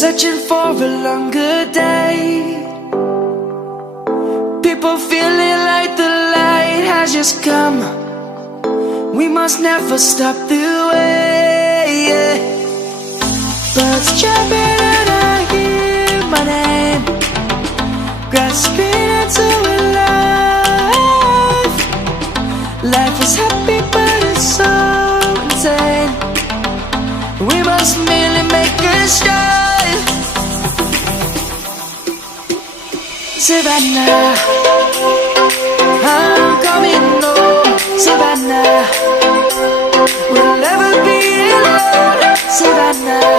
searching for a longer day. People feeling like the light has just come. We must never stop the way. Birds jumping and I hear my name, grasping into a life. Life is happy but it's so insane. We must merely make a strive. Savannah, I'm coming home. Savannah, we'll never be alone. Savannah,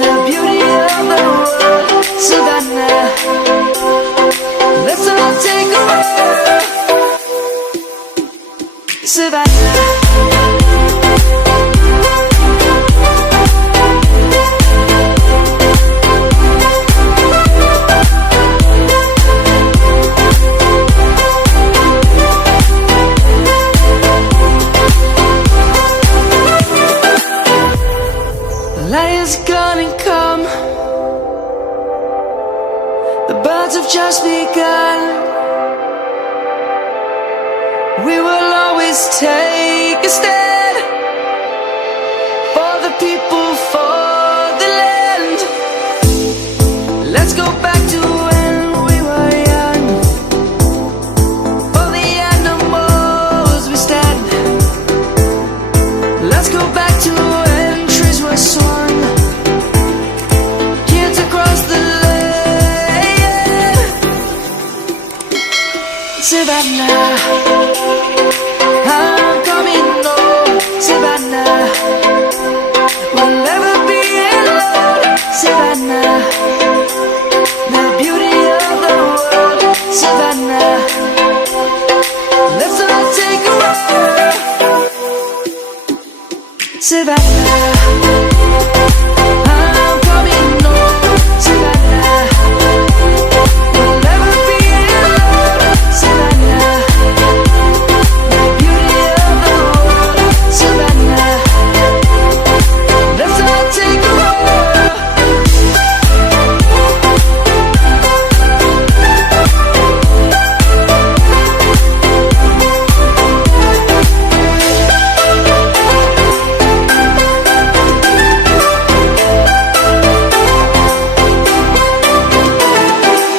the beauty of the world. Savannah, let's all take a walk. Savannah, lion's gonna come. The birds have just begun. We will always take a stand for the people, for the land. Let's go back to when we were young. For the animals we stand. Let's go back to when trees were swung, kids across the land. Savannah, I'm coming home. Savannah, we'll never be alone. Savannah, the beauty of the world. Savannah, let's all take a walk. Savannah, I'm coming home. Savannah, we'll never be alone. Savannah, the beauty of the world. Savannah, let's all take a walk.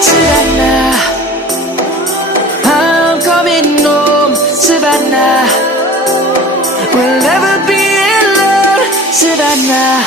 Savannah, I'm coming home. Savannah, we'll never be alone. Savannah.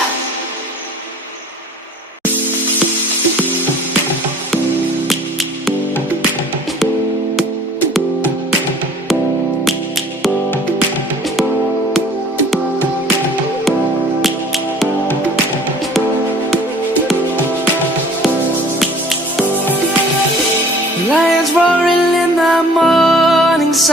Lions roaring in the morning.